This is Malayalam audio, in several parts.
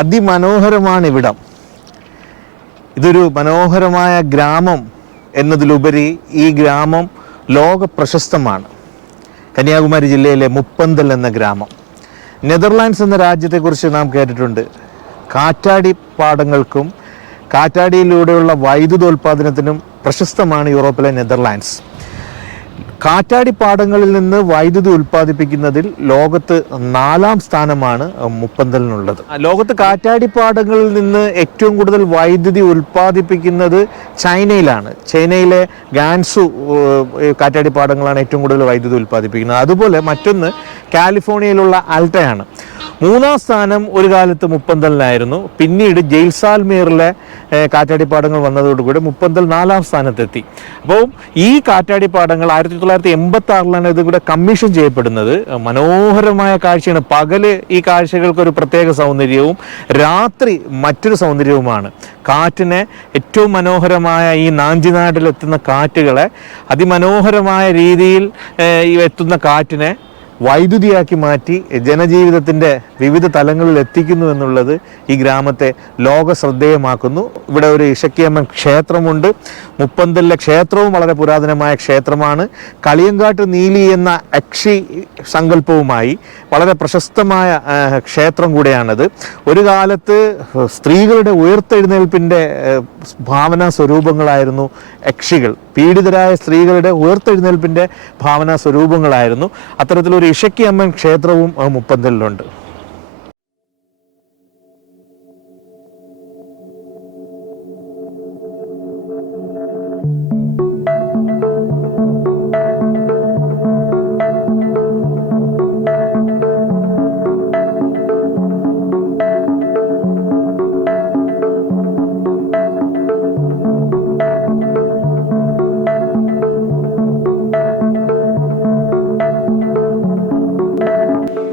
അതിമനോഹരമാണ് ഇവിടം. ഇതൊരു മനോഹരമായ ഗ്രാമം എന്നതിലുപരി ഈ ഗ്രാമം ലോക പ്രശസ്തമാണ്. കന്യാകുമാരി ജില്ലയിലെ മുപ്പന്തൽ എന്ന ഗ്രാമം. നെതർലാൻഡ്സ് എന്ന രാജ്യത്തെക്കുറിച്ച് നാം കേട്ടിട്ടുണ്ട്. കാറ്റാടി പാടങ്ങൾക്കും കാറ്റാടിയിലൂടെയുള്ള വൈദ്യുതോൽപാദനത്തിനും പ്രശസ്തമാണ് യൂറോപ്പിലെ നെതർലാൻഡ്സ്. കാറ്റാടി പാടങ്ങളിൽ നിന്ന് വൈദ്യുതി ഉൽപ്പാദിപ്പിക്കുന്നതിൽ ലോകത്ത് 4ാം സ്ഥാനമാണ് മുപ്പന്തലിനുള്ളത്. ലോകത്ത് കാറ്റാടി പാടങ്ങളിൽ നിന്ന് ഏറ്റവും കൂടുതൽ വൈദ്യുതി ഉൽപ്പാദിപ്പിക്കുന്നത് ചൈനയിലാണ്. ചൈനയിലെ ഗാൻസു കാറ്റാടി പാടങ്ങളാണ് ഏറ്റവും കൂടുതൽ വൈദ്യുതി ഉൽപ്പാദിപ്പിക്കുന്നത്. അതുപോലെ മറ്റൊന്ന് കാലിഫോർണിയയിലുള്ള ആൽട്ടയാണ്. 3ാം സ്ഥാനം ഒരു കാലത്ത് മുപ്പന്തലിനായിരുന്നു. പിന്നീട് ജെയ്സാൽമീറിലെ കാറ്റാടിപ്പാടങ്ങൾ വന്നതോടുകൂടി മുപ്പന്തൽ 4ാം സ്ഥാനത്തെത്തി. അപ്പോൾ ഈ കാറ്റാടിപ്പാടങ്ങൾ 1986 ഇത് കൂടെ കമ്മീഷൻ ചെയ്യപ്പെടുന്നത്. മനോഹരമായ കാഴ്ചയാണ്. പകല് ഈ കാഴ്ചകൾക്കൊരു പ്രത്യേക സൗന്ദര്യവും രാത്രി മറ്റൊരു സൗന്ദര്യവുമാണ്. കാറ്റിനെ ഏറ്റവും മനോഹരമായ ഈ നാഞ്ചിനാട്ടിലെത്തുന്ന കാറ്റുകളെ അതിമനോഹരമായ രീതിയിൽ എത്തുന്ന കാറ്റിനെ വൈദ്യുതിയാക്കി മാറ്റി ജനജീവിതത്തിൻ്റെ വിവിധ തലങ്ങളിൽ എത്തിക്കുന്നു എന്നുള്ളത് ഈ ഗ്രാമത്തെ ലോക ശ്രദ്ധേയമാക്കുന്നു. ഇവിടെ ഒരു ഇഷക്കിയമ്മൻ ക്ഷേത്രമുണ്ട്. മുപ്പന്തലിലെ ക്ഷേത്രവും വളരെ പുരാതനമായ ക്ഷേത്രമാണ്. കളിയങ്കാട്ട് നീലി എന്ന യക്ഷി സങ്കല്പവുമായി വളരെ പ്രശസ്തമായ ക്ഷേത്രം കൂടെയാണത്. ഒരു കാലത്ത് സ്ത്രീകളുടെ ഉയർത്തെഴുന്നേൽപ്പിൻ്റെ ഭാവനാ സ്വരൂപങ്ങളായിരുന്നു യക്ഷികൾ. പീഡിതരായ സ്ത്രീകളുടെ ഉയർത്തെഴുന്നേൽപ്പിൻ്റെ ഭാവനാ സ്വരൂപങ്ങളായിരുന്നു. അത്തരത്തിലൊരു ഇഷക്കിയമ്മൻ ക്ഷേത്രവും മുപ്പന്തലിലുണ്ട്.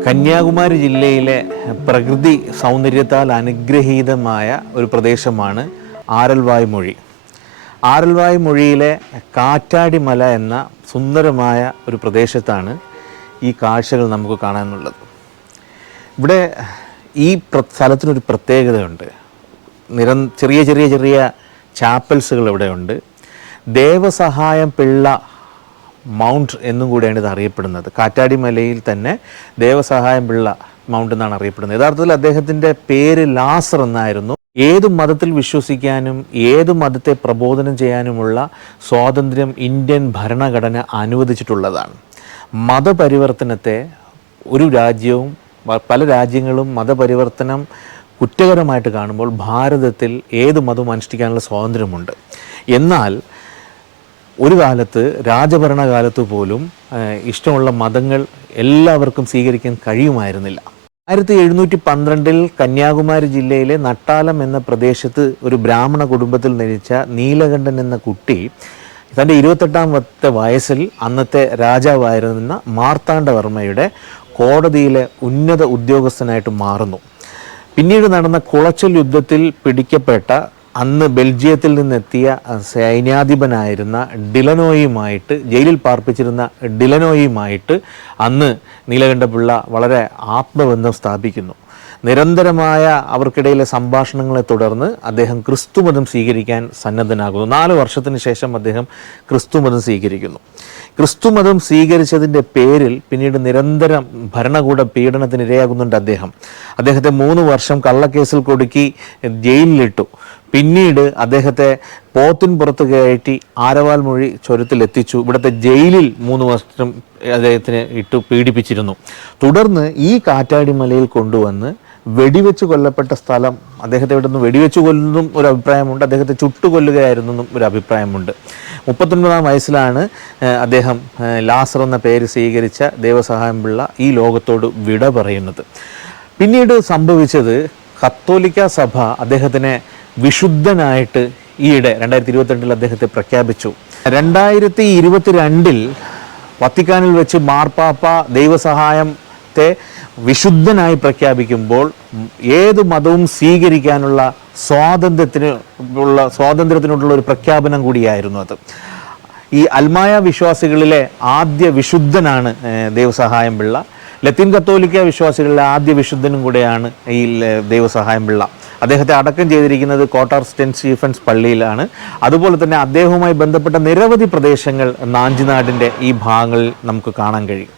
കന്യാകുമാരി ജില്ലയിലെ പ്രകൃതി സൗന്ദര്യത്താൽ അനുഗ്രഹീതമായ ഒരു പ്രദേശമാണ് ആരൽവായ്മൊഴി. ആരൽവായ്മൊഴിയിലെ കാറ്റാടിമല എന്ന സുന്ദരമായ ഒരു പ്രദേശത്താണ് ഈ കാഴ്ചകൾ നമുക്ക് കാണാനുള്ളത്. ഇവിടെ ഈ സ്ഥലത്തിനൊരു പ്രത്യേകതയുണ്ട്. ചെറിയ ചെറിയ ചെറിയ ചാപ്പൽസുകൾ ഇവിടെയുണ്ട്. ദേവസഹായം പിള്ള മൗണ്ട് എന്നും കൂടിയാണ് ഇത് അറിയപ്പെടുന്നത്. കാറ്റാടി മലയിൽ തന്നെ ദേവസഹായം പിള്ള മൗണ്ട് എന്നാണ് അറിയപ്പെടുന്നത്. യഥാർത്ഥത്തിൽ അദ്ദേഹത്തിൻ്റെ പേര് ലാസർ എന്നായിരുന്നു. ഏതു മതത്തിൽ വിശ്വസിക്കാനും ഏതു മതത്തെ പ്രബോധനം ചെയ്യാനുമുള്ള സ്വാതന്ത്ര്യം ഇന്ത്യൻ ഭരണഘടന അനുവദിച്ചിട്ടുള്ളതാണ്. മതപരിവർത്തനത്തെ ഒരു രാജ്യവും പല രാജ്യങ്ങളും മതപരിവർത്തനം കുറ്റകരമായിട്ട് കാണുമ്പോൾ ഭാരതത്തിൽ ഏത് മതവും അനുഷ്ഠിക്കാനുള്ള സ്വാതന്ത്ര്യമുണ്ട്. എന്നാൽ ഒരു കാലത്ത് രാജഭരണകാലത്ത് പോലും ഇഷ്ടമുള്ള മതങ്ങൾ എല്ലാവർക്കും സ്വീകരിക്കാൻ കഴിയുമായിരുന്നില്ല. 1712 കന്യാകുമാരി ജില്ലയിലെ നട്ടാലം എന്ന പ്രദേശത്ത് ഒരു ബ്രാഹ്മണ കുടുംബത്തിൽ ജനിച്ച നീലകണ്ഠൻ എന്ന കുട്ടി തൻ്റെ 28ാമത്തെ വയസ്സിൽ അന്നത്തെ രാജാവായിരുന്ന മാർത്താണ്ഡവർമ്മയുടെ കോടതിയിലെ ഉന്നത ഉദ്യോഗസ്ഥനായിട്ട് മാറുന്നു. പിന്നീട് നടന്ന കുളച്ചൽ യുദ്ധത്തിൽ പിടിക്കപ്പെട്ട അന്ന് ബെൽജിയത്തിൽ നിന്നെത്തിയ സൈന്യാധിപനായിരുന്ന ഡിലനോയുമായിട്ട് ജയിലിൽ പാർപ്പിച്ചിരുന്ന ഡിലനോയുമായിട്ട് അന്ന് നീലകണ്ഠപിള്ള വളരെ ആത്മബന്ധം സ്ഥാപിക്കുന്നു. നിരന്തരമായ അവർക്കിടയിലെ സംഭാഷണങ്ങളെ തുടർന്ന് അദ്ദേഹം ക്രിസ്തുമതം സ്വീകരിക്കാൻ സന്നദ്ധനാകുന്നു. 4 വർഷത്തിന് ശേഷം അദ്ദേഹം ക്രിസ്തുമതം സ്വീകരിക്കുന്നു. ക്രിസ്തുമതം സ്വീകരിച്ചതിൻ്റെ പേരിൽ പിന്നീട് നിരന്തരം ഭരണകൂട പീഡനത്തിനിരയാകുന്നുണ്ട് അദ്ദേഹത്തെ 3 വർഷം കള്ളക്കേസിൽ കൊടുക്കി ജയിലിലിട്ടു. പിന്നീട് അദ്ദേഹത്തെ പോത്തിൻ പുറത്ത് കയറ്റി ആരവാൽമൊഴി ചുരത്തിലെത്തിച്ചു. ഇവിടുത്തെ ജയിലിൽ 3 വർഷം അദ്ദേഹത്തിന് ഇട്ട് പീഡിപ്പിച്ചിരുന്നു. തുടർന്ന് ഈ കാറ്റാടിമലയിൽ കൊണ്ടുവന്ന് വെടിവെച്ച് കൊല്ലപ്പെട്ട സ്ഥലം, അദ്ദേഹത്തെ ഇവിടെ നിന്ന് വെടിവെച്ച് കൊല്ലുന്നതും ഒരു അഭിപ്രായമുണ്ട്, അദ്ദേഹത്തെ ചുട്ടുകൊല്ലുകയായിരുന്നെന്നും ഒരു അഭിപ്രായമുണ്ട്. 39ാം വയസ്സിലാണ് അദ്ദേഹം ലാസർ എന്ന പേര് സ്വീകരിച്ച ദേവസഹായം പിള്ള ഈ ലോകത്തോട് വിട പറയുന്നത്. പിന്നീട് സംഭവിച്ചത് കത്തോലിക്ക സഭ അദ്ദേഹത്തിനെ വിശുദ്ധനായിട്ട് ഈയിടെ 2022 അദ്ദേഹത്തെ പ്രഖ്യാപിച്ചു. 2022 വത്തിക്കാനിൽ വെച്ച് മാർപ്പാപ്പ ദൈവസഹായത്തെ വിശുദ്ധനായി പ്രഖ്യാപിക്കുമ്പോൾ ഏത് മതവും സ്വീകരിക്കാനുള്ള സ്വാതന്ത്ര്യത്തിനുള്ള ഒരു പ്രഖ്യാപനം കൂടിയായിരുന്നു അത്. ഈ അൽമായ വിശ്വാസികളിലെ ആദ്യ വിശുദ്ധനാണ് ദേവസഹായം പിള്ള. ലത്തീൻ കത്തോലിക്ക വിശ്വാസികളിലെ ആദ്യ വിശുദ്ധനും കൂടെയാണ് ഈ ദൈവസഹായം പിള്ള. അദ്ദേഹത്തെ അടക്കം ചെയ്തിരിക്കുന്നത് കോട്ടാർ സെന്റ് സ്റ്റീഫൻസ് പള്ളിയിലാണ്. അതുപോലെ തന്നെ അദ്ദേഹവുമായി ബന്ധപ്പെട്ട നിരവധി പ്രദേശങ്ങൾ നാഞ്ചിനാടിൻ്റെ ഈ ഭാഗങ്ങളിൽ നമുക്ക് കാണാൻ കഴിയും.